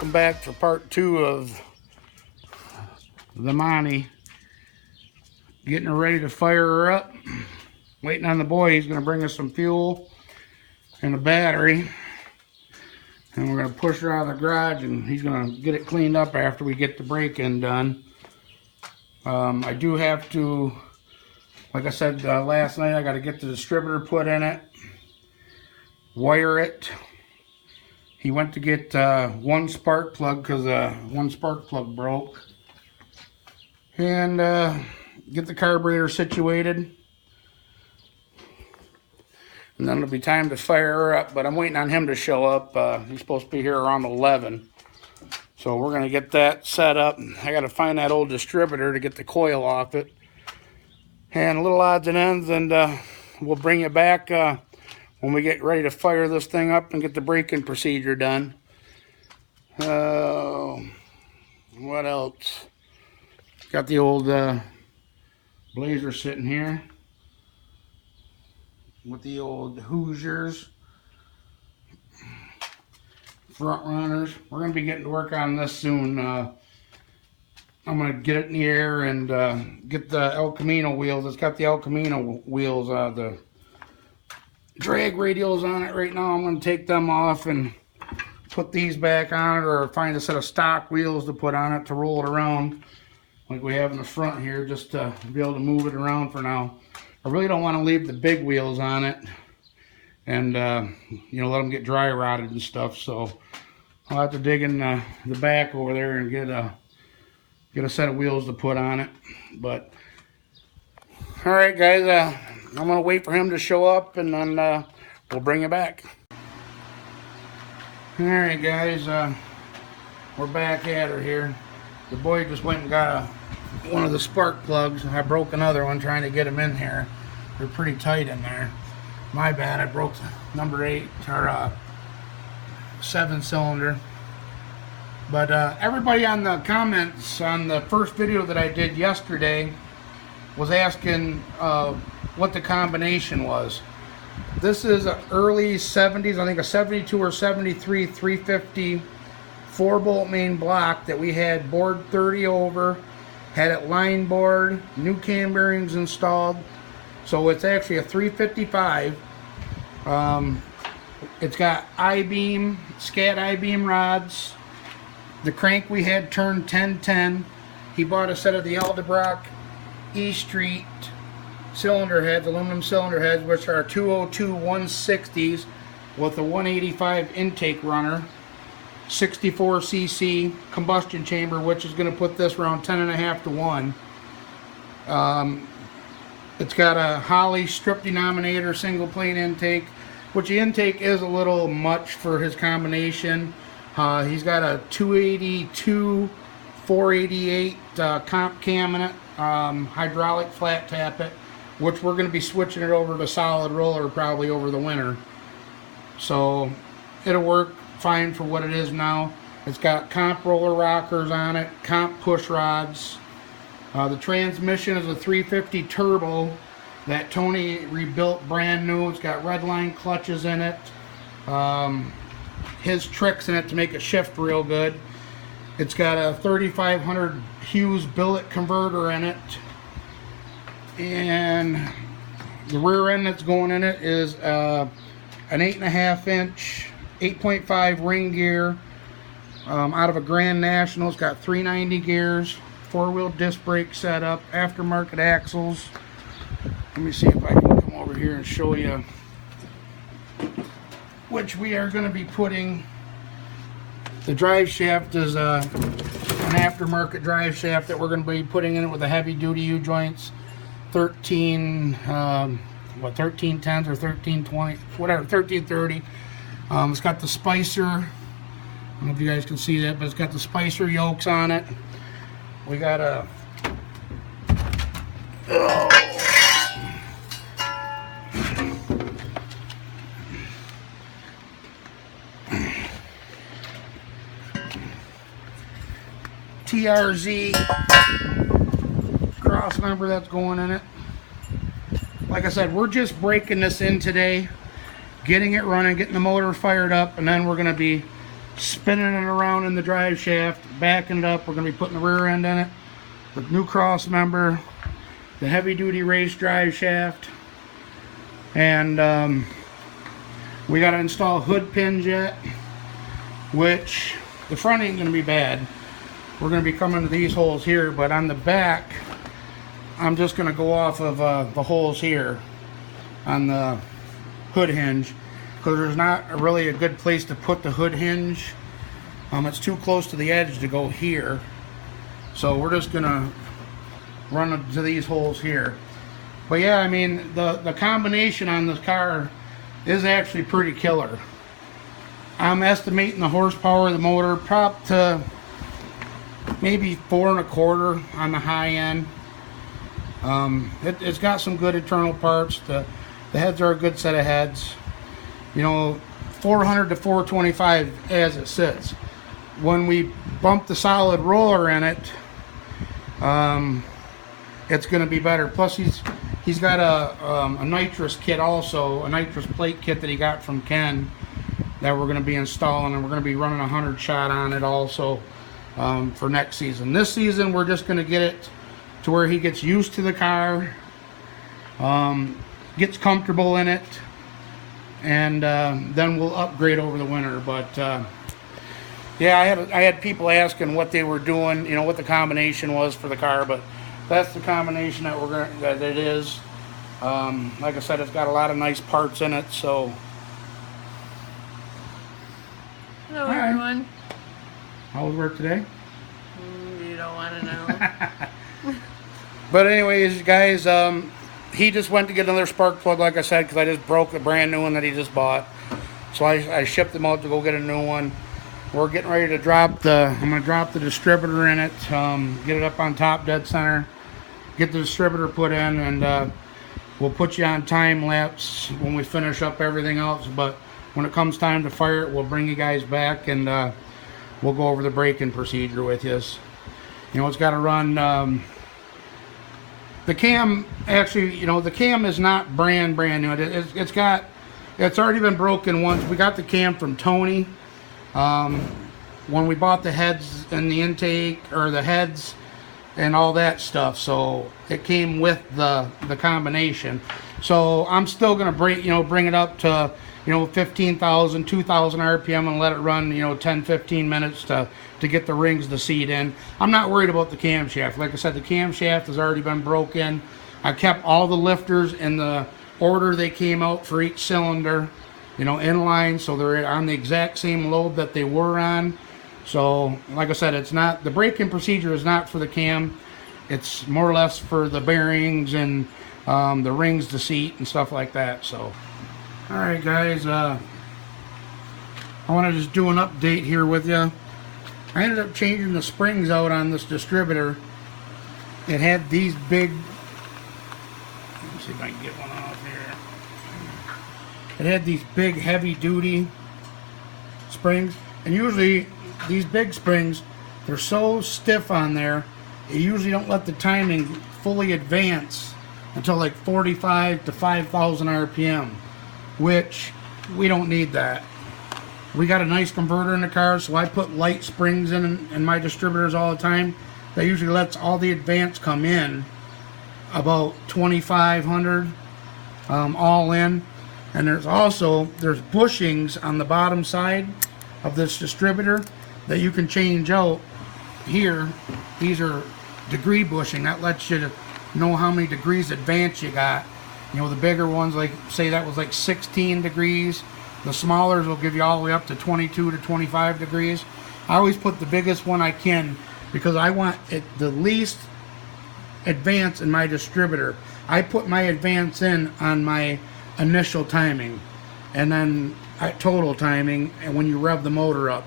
Welcome back for part 2 of the Monte. Getting her ready to fire her up. Waiting on the boy. He's going to bring us some fuel and a battery. And we're going to push her out of the garage, and he's going to get it cleaned up after we get the break-in done. I do have to, like I said last night, I got to get the distributor put in it, wire it. He went to get one spark plug because one spark plug broke. And get the carburetor situated. And then it'll be time to fire her up. But I'm waiting on him to show up. He's supposed to be here around 11. So we're going to get that set up. I got to find that old distributor to get the coil off it. And little odds and ends. And we'll bring you back when we get ready to fire this thing up and get the braking procedure done. What else? Got the old Blazer sitting here with the old Hoosiers front runners. We're going to be getting to work on this soon. I'm going to get it in the air and get the El Camino wheels. It's got the El Camino wheels, the drag radials on it right now. I'm going to take them off and put these back on it, or find a set of stock wheels to put on it to roll it around like we have in the front here, just to be able to move it around for now. I really don't want to leave the big wheels on it and you know, let them get dry rotted and stuff. So I'll have to dig in the back over there and get a set of wheels to put on it. But all right, guys, I'm gonna wait for him to show up, and then we'll bring it back. All right, guys, we're back at her here. The boy just went and got one of the spark plugs. I broke another one trying to get them in here. They're pretty tight in there. My bad, I broke number 8 or 7 cylinder. But everybody on the comments on the first video that I did yesterday was asking what the combination was. This is an early 70s, I think a 72 or 73 350 4-bolt main block that we had bored 30 over, had it line bored, new cam bearings installed. So it's actually a 355. It's got I-beam, scat I-beam rods. The crank we had turned 1010. He bought a set of the Aldebrock E Street cylinder heads, aluminum cylinder heads, which are 202 160s with a 185 intake runner, 64cc combustion chamber, which is going to put this around 10.5 to 1. It's got a Holley strip denominator single plate intake, which the intake is a little much for his combination. He's got a 282 488 comp cam in it, hydraulic flat tap it, which we're going to be switching it over to solid roller probably over the winter. So it'll work fine for what it is now. It's got comp roller rockers on it, comp push rods. The transmission is a 350 turbo that Tony rebuilt brand new. It's got red line clutches in it. His tricks in it to make it shift real good. It's got a 3500 Hughes billet converter in it. And the rear end that's going in it is an 8.5 inch 8.5 ring gear out of a Grand National. It's got 390 gears, 4-wheel disc brake setup, aftermarket axles. Let me see if I can come over here and show you, which we are going to be putting. The drive shaft is an aftermarket drive shaft that we're going to be putting in it with the heavy duty U-joints, 1310s or 1320, whatever, 1330. It's got the Spicer, I don't know if you guys can see that, but it's got the Spicer yokes on it. We got a TRZ cross member that's going in it. Like I said, we're just breaking this in today, getting it running, getting the motor fired up, and then we're going to be spinning it around in the drive shaft, backing it up. We're going to be putting the rear end in it, the new cross member, the heavy duty race drive shaft, and we got to install hood pins yet, which the front ain't going to be bad. We're going to be coming to these holes here, but on the back I'm just going to go off of the holes here on the hood hinge, because there's not really a good place to put the hood hinge. It's too close to the edge to go here, so we're just going to run it to these holes here. But yeah, I mean, the combination on this car is actually pretty killer. I'm estimating the horsepower of the motor prop to maybe 4.25 on the high end. It's got some good internal parts. The heads are a good set of heads. You know, 400 to 425 as it sits. When we bump the solid roller in it, it's going to be better. Plus, he's got a nitrous kit also, a nitrous plate kit that he got from Ken that we're going to be installing, and we're going to be running a 100 shot on it also for next season. This season, we're just going to get it to where he gets used to the car, gets comfortable in it, and then we'll upgrade over the winter. But yeah, I had people asking what they were doing, you know, what the combination was for the car, but that's the combination that it is. Like I said, it's got a lot of nice parts in it. So hello, everyone. How was work today? You don't want to know. But anyways, guys, he just went to get another spark plug, like I said, because I just broke the brand new one that he just bought. So I shipped him out to go get a new one. We're getting ready to drop I'm going to drop the distributor in it, get it up on top dead center, get the distributor put in, and we'll put you on time lapse when we finish up everything else. But when it comes time to fire it, we'll bring you guys back, and we'll go over the braking procedure with you. You know, it's got to run. The cam, actually, you know, the cam is not brand new. It's already been broken once. We got the cam from Tony when we bought the heads and the intake, or the heads and all that stuff. So it came with the combination. So I'm still gonna bring it up to 15,000, 2,000 RPM and let it run 10-15 minutes to get the rings to seat in. I'm not worried about the camshaft. Like I said, the camshaft has already been broken. I kept all the lifters in the order they came out for each cylinder, in line, so they're on the exact same load that they were on. So like I said, it's not, the braking procedure is not for the cam. It's more or less for the bearings and the rings to seat and stuff like that. So alright guys, I want to just do an update here with you. I ended up changing the springs out on this distributor. It had these big, let me see if I can get one off here. It had these big heavy duty springs, and usually these big springs, they're so stiff on there, you usually don't let the timing fully advance until like 45 to 5,000 RPM, which we don't need that. We got a nice converter in the car, so I put light springs in my distributors all the time. That usually lets all the advance come in about 2,500 all in. And there's bushings on the bottom side of this distributor that you can change out here. These are degree bushing. That lets you know how many degrees advance you got. The bigger ones, like say that was like 16 degrees. The smallers will give you all the way up to 22 to 25 degrees. I always put the biggest one I can because I want it the least advance in my distributor. I put my advance in on my initial timing, and then total timing, and when you rev the motor up.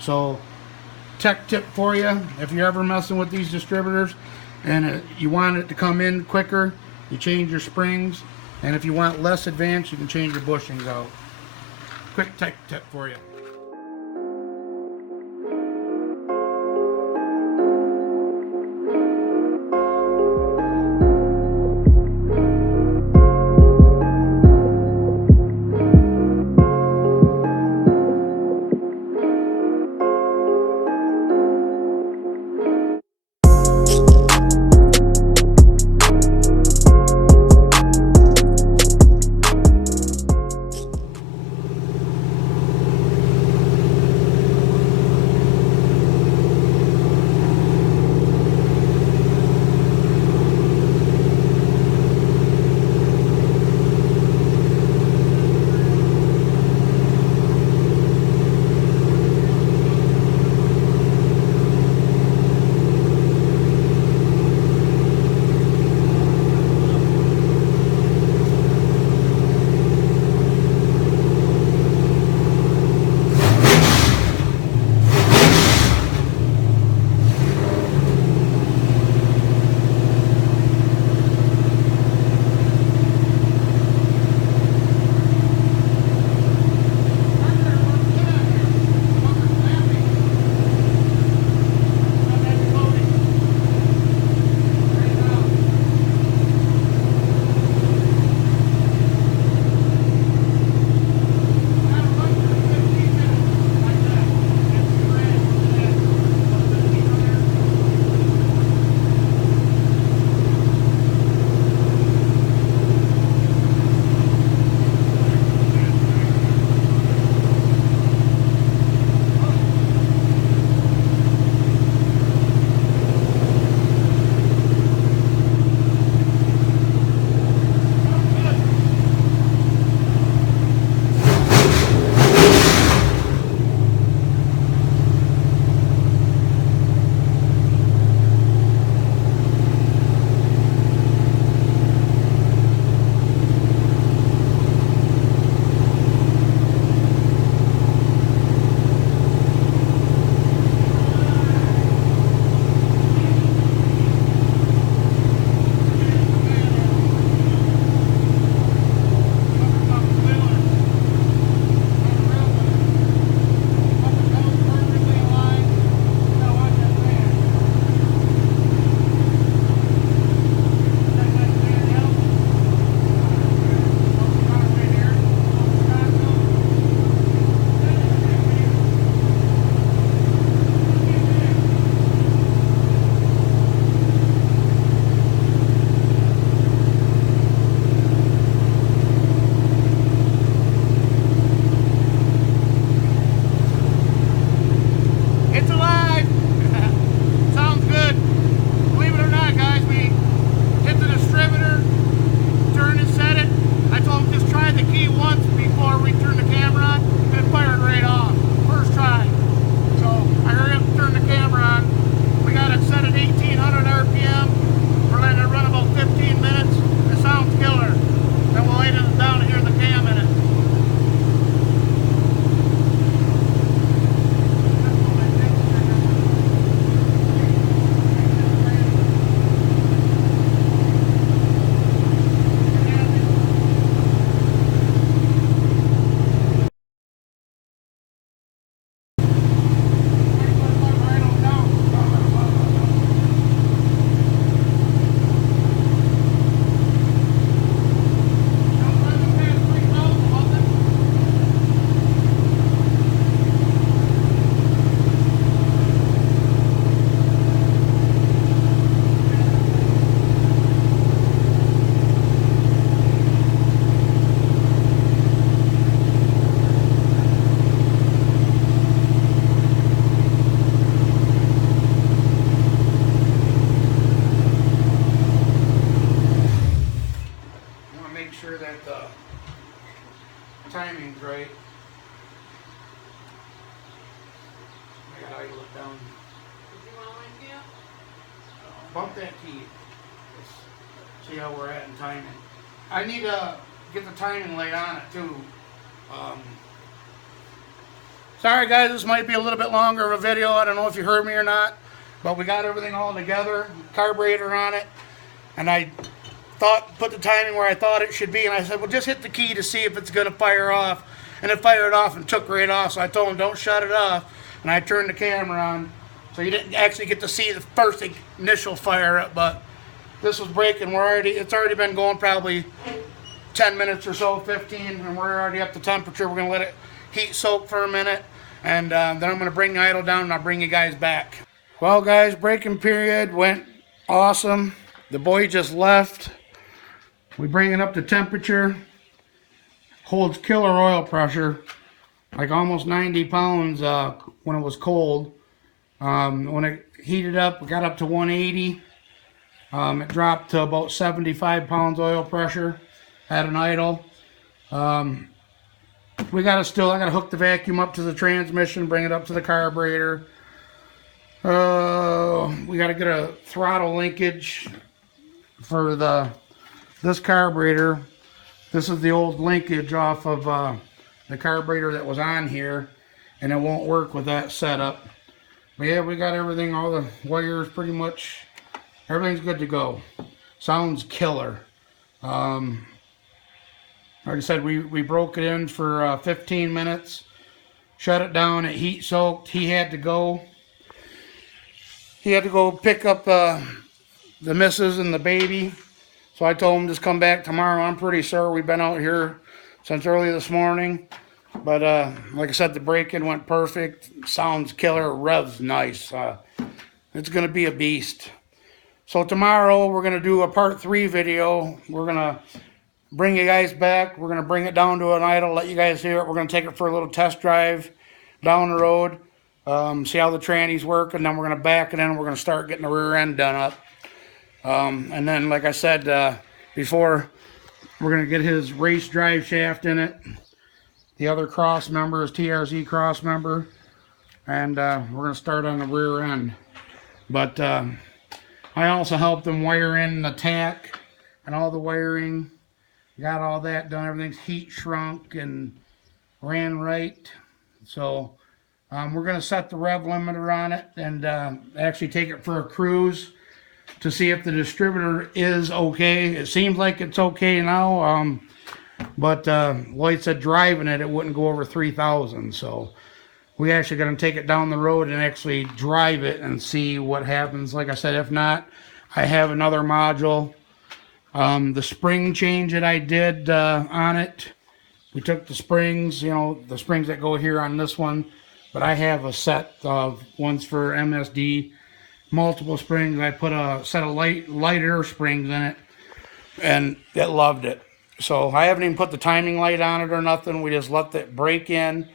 So tech tip for you, if you're ever messing with these distributors and you want it to come in quicker, you change your springs, and if you want less advance, you can change your bushings out. Quick tech tip for you. timing's right. I gotta idle it down. Did you want one too? Bump that key. Let's see how we're at in timing. I need to get the timing light on it too. Sorry guys, this might be a little bit longer of a video. I don't know if you heard me or not, but we got everything all together, carburetor on it, and I put the timing where I thought it should be, and I said, well, just hit the key to see if it's going to fire off, and it fired off and took right off. So I told him, don't shut it off, and I turned the camera on, so you didn't actually get to see the first initial fire up. But this was breaking. It's already been going probably 10 minutes or so, 15, and we're already up to temperature. We're going to let it heat soak for a minute, and then I'm going to bring the idle down, and I'll bring you guys back. Well guys, braking period went awesome. The boy just left. We bring it up to temperature. Holds killer oil pressure, like almost 90 pounds when it was cold. When it heated up, it got up to 180. It dropped to about 75 pounds oil pressure at an idle. I gotta hook the vacuum up to the transmission, bring it up to the carburetor. We gotta get a throttle linkage for this carburetor. This is the old linkage off of the carburetor that was on here, and it won't work with that setup. But yeah, we got everything, all the wires pretty much, everything's good to go. Sounds killer. Like I said, we broke it in for 15 minutes, shut it down, it heat soaked. He had to go pick up the missus and the baby. So I told him just come back tomorrow. I'm pretty sure we've been out here since early this morning. But like I said, the break-in went perfect. Sounds killer, revs nice. It's going to be a beast. So tomorrow we're going to do a part 3 video. We're going to bring you guys back. We're going to bring it down to an idle, let you guys hear it. We're going to take it for a little test drive down the road, see how the trannies work, and then we're going to back it in and we're going to start getting the rear end done up. And then, like I said before, we're going to get his race drive shaft in it. The other cross member is TRZ cross member. And we're going to start on the rear end. But I also helped him wire in the tack and all the wiring. Got all that done. Everything's heat shrunk and ran right. So we're going to set the rev limiter on it and actually take it for a cruise to see if the distributor is okay. It seems like it's okay now, but Lloyd said driving it wouldn't go over 3,000. So we actually going to take it down the road and actually drive it and see what happens. Like I said, if not, I have another module. The spring change that I did on it, we took the springs, the springs that go here on this one, but I have a set of ones for MSD, multiple springs. I put a set of lighter springs in it, and it loved it. So I haven't even put the timing light on it or nothing. We just let it break in.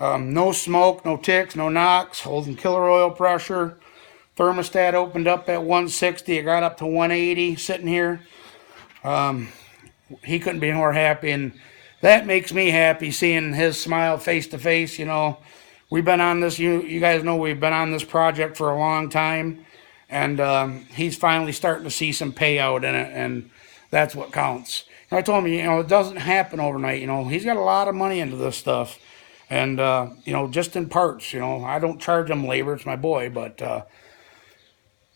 No smoke, no ticks, no knocks, holding killer oil pressure. Thermostat opened up at 160. It got up to 180 sitting here. He couldn't be more happy, and that makes me happy seeing his smile face to face. We've been on this, you guys know we've been on this project for a long time, and he's finally starting to see some payout in it, and that's what counts. And I told him, it doesn't happen overnight. He's got a lot of money into this stuff, and just in parts. I don't charge him labor, it's my boy, but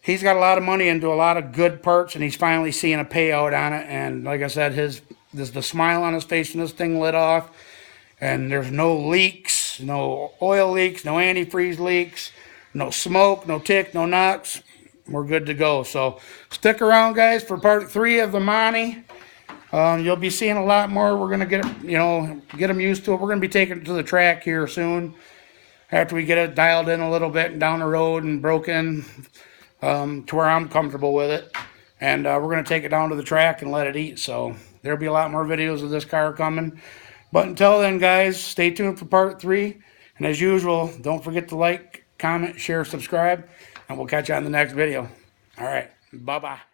he's got a lot of money into a lot of good parts, and he's finally seeing a payout on it. And like I said, there's the smile on his face when this thing lit off, and there's no leaks, no oil leaks, no antifreeze leaks, no smoke, no tick, no knocks. We're good to go. So stick around, guys, for part 3 of the Monte. You'll be seeing a lot more. We're gonna get them used to it. We're gonna be taking it to the track here soon, after we get it dialed in a little bit and down the road and broken. To where I'm comfortable with it, and we're going to take it down to the track and let it eat. So there'll be a lot more videos of this car coming, but until then, guys, stay tuned for part 3, and as usual, don't forget to like, comment, share, subscribe, and we'll catch you on the next video. All right, bye bye.